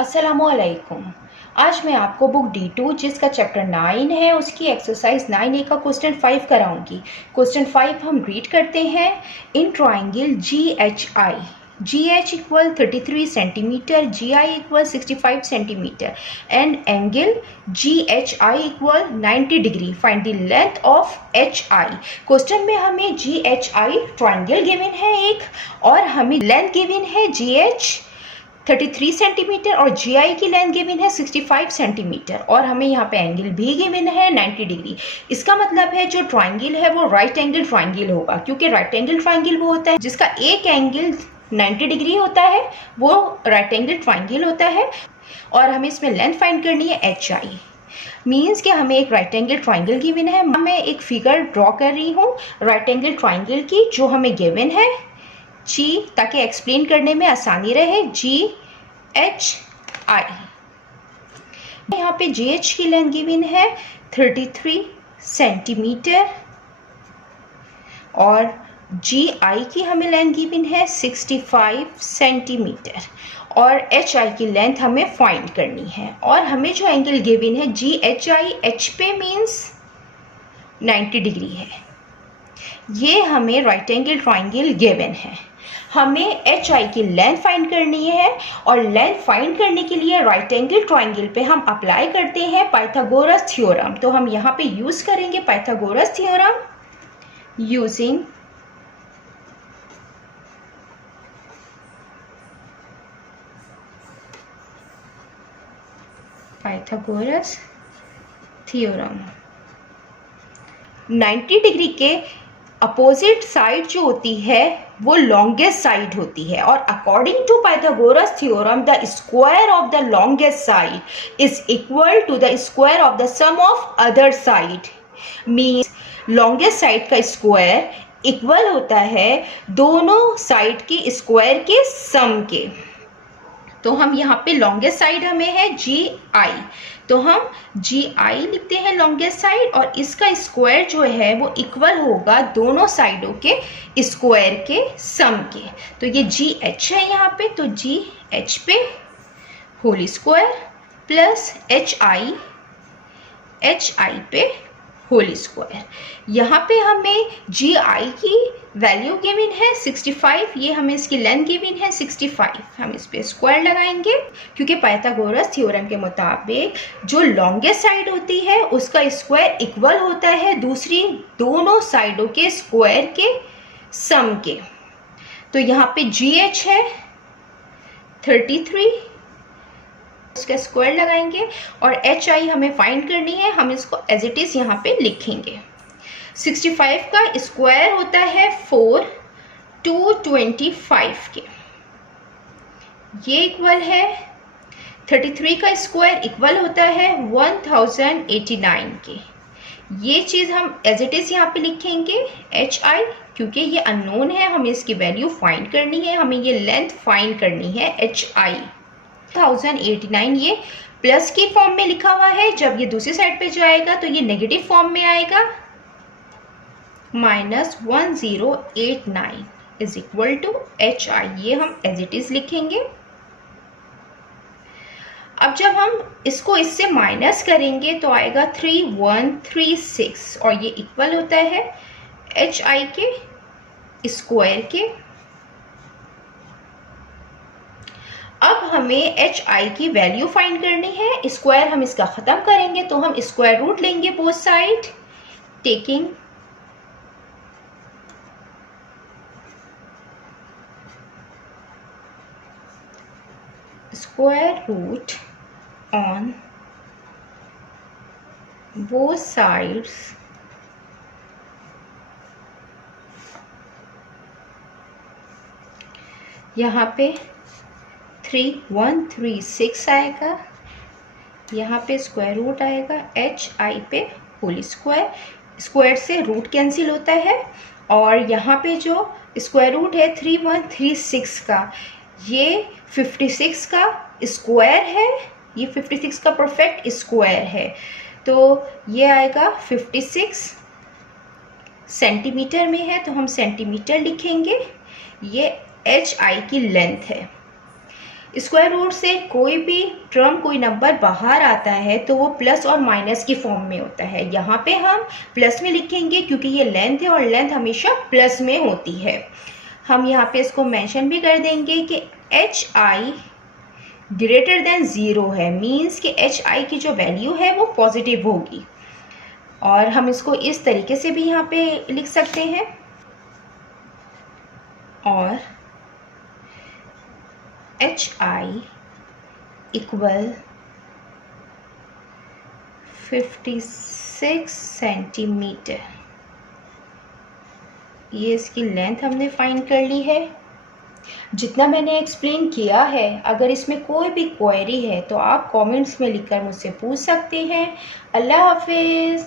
अस्सलामुअलैकुम। आज मैं आपको बुक D2 जिसका चैप्टर 9 है उसकी एक्सरसाइज 9A का क्वेश्चन 5 कराऊंगी। क्वेश्चन 5 हम रीड करते हैं। In triangle GHI, GH equal 33 centimetre, GI equal 65 centimetre and angle GHI equal 90 degree. Find the length of HI। Question में हमें GHI ट्राइंगल गिवन है एक, और हमें लेंथ गिवन है GH 33 सेंटीमीटर और GI की लेंथ गिवन है 65 सेंटीमीटर, और हमें यहाँ पे एंगल भी गिवन है 90 डिग्री। इसका मतलब है जो ट्राइंगल है वो राइट एंगल ट्राइंगल होगा, क्योंकि राइट एंगल ट्राइंगल वो होता है जिसका एक एंगल 90 डिग्री होता है, वो राइट एंगल ट्राइंगल होता है। और हमें इसमें लेंथ फाइंड करनी है HI। मीन्स कि हमें एक राइट एंगल ट्राइंगल गिवन है। मैं एक फिगर ड्रॉ कर रही हूँ राइट एंगल ट्राइंगल की जो हमें गिवन है G, ताकि एक्सप्लेन करने में आसानी रहे। GHI, यहाँ पे GH की लेंथ गिवन है 33 सेंटीमीटर और GI की हमें लेंथ गिवन है 65 सेंटीमीटर, और HI की लेंथ हमें फाइंड करनी है। और हमें जो एंगल गिवन है GHI H पे मीन्स 90 डिग्री है। ये हमें राइट एंगल ट्राइंगल गिवन है। हमें HI की लेंथ फाइंड करनी है, और लेंथ फाइंड करने के लिए राइट एंगल ट्राइंगल पे हम अप्लाई करते हैं पाइथागोरस थ्योरम। तो हम यहाँ पे यूज करेंगे Pythagoras theorem. Using Pythagoras theorem, 90 degree के अपोजिट साइड जो होती है वो लॉन्गेस्ट साइड होती है, और according to Pythagoras theorem the square of the longest side is equal to the square of the sum of other side. Means longest side का square equal होता है दोनों साइड के स्क्वायर के सम के। तो हम यहाँ पे लॉन्गेस्ट साइड हमें है GI, तो हम GI लिखते हैं लॉन्गेस्ट साइड, और इसका स्क्वायर जो है वो इक्वल होगा दोनों साइडों के स्क्वायर के सम के। तो ये GH है यहाँ पे, तो GH पे होल स्क्वायर प्लस HI पे होल स्क्वायर। यहाँ पे हमें GI की वैल्यू गिवन है 65, ये हमें इसकी लेंथ गिवन है 65। हम इस पे स्क्वायर लगाएंगे, क्योंकि पाइथागोरस थ्योरम के मुताबिक जो लॉन्गेस्ट साइड होती है उसका स्क्वायर इक्वल होता है दूसरी दोनों साइडों के स्क्वायर के सम के। तो यहाँ पे GH है 33, उसका स्क्वायर लगाएंगे, और HI हमें फाइंड करनी है। हम इसको एज इट इज यहाँ पे लिखेंगे। 65 का स्क्वायर होता है 4 225 के, ये इक्वल है 33 का स्क्वायर इक्वल होता है 1089 के। ये चीज़ हम एज इट इज यहाँ पे लिखेंगे HI, क्योंकि ये अननोन है, हमें इसकी वैल्यू फाइंड करनी है, हमें ये लेंथ फाइंड करनी है HI। 1089 ये प्लस की फॉर्म में लिखा हुआ है, जब ये दूसरी साइड पे जाएगा तो ये नेगेटिव फॉर्म में आएगा। -1089 इज इक्वल टू HI, ये हम एज इट इज लिखेंगे। अब जब हम इसको इससे माइनस करेंगे तो आएगा 3136, और ये इक्वल होता है HI के स्क्वायर के। अब हमें HI की वैल्यू फाइंड करनी है। स्क्वायर हम इसका खत्म करेंगे, तो हम स्क्वायर रूट लेंगे both side, taking square root on both sides यहाँ पे 3136 आएगा, यहाँ पे स्क्वायर रूट आएगा HI पे होल स्क्वायर, स्क्वायर से रूट कैंसिल होता है, और यहाँ पे जो स्क्वायर रूट है 3136 का, ये 56 का स्क्वायर है, ये 56 का परफेक्ट स्क्वायर है, तो ये आएगा 56 सेंटीमीटर में है, तो हम सेंटीमीटर लिखेंगे। ये HI की लेंथ है। स्क्वायर रूट से कोई भी टर्म, कोई नंबर बाहर आता है तो वो प्लस और माइनस की फॉर्म में होता है। यहाँ पे हम प्लस में लिखेंगे क्योंकि ये लेंथ है और लेंथ हमेशा प्लस में होती है। हम यहाँ पे इसको मेंशन भी कर देंगे कि H I greater than zero है, मीन्स कि एच आई की जो वैल्यू है वो पॉजिटिव होगी। और हम इसको इस तरीके से भी यहाँ पे लिख सकते हैं, और एच आई इक्वल 56 सेंटीमीटर, ये इसकी लेंथ हमने फाइंड कर ली है। जितना मैंने एक्सप्लेन किया है, अगर इसमें कोई भी क्वेरी है तो आप कमेंट्स में लिखकर मुझसे पूछ सकते हैं। अल्लाह हाफिज़।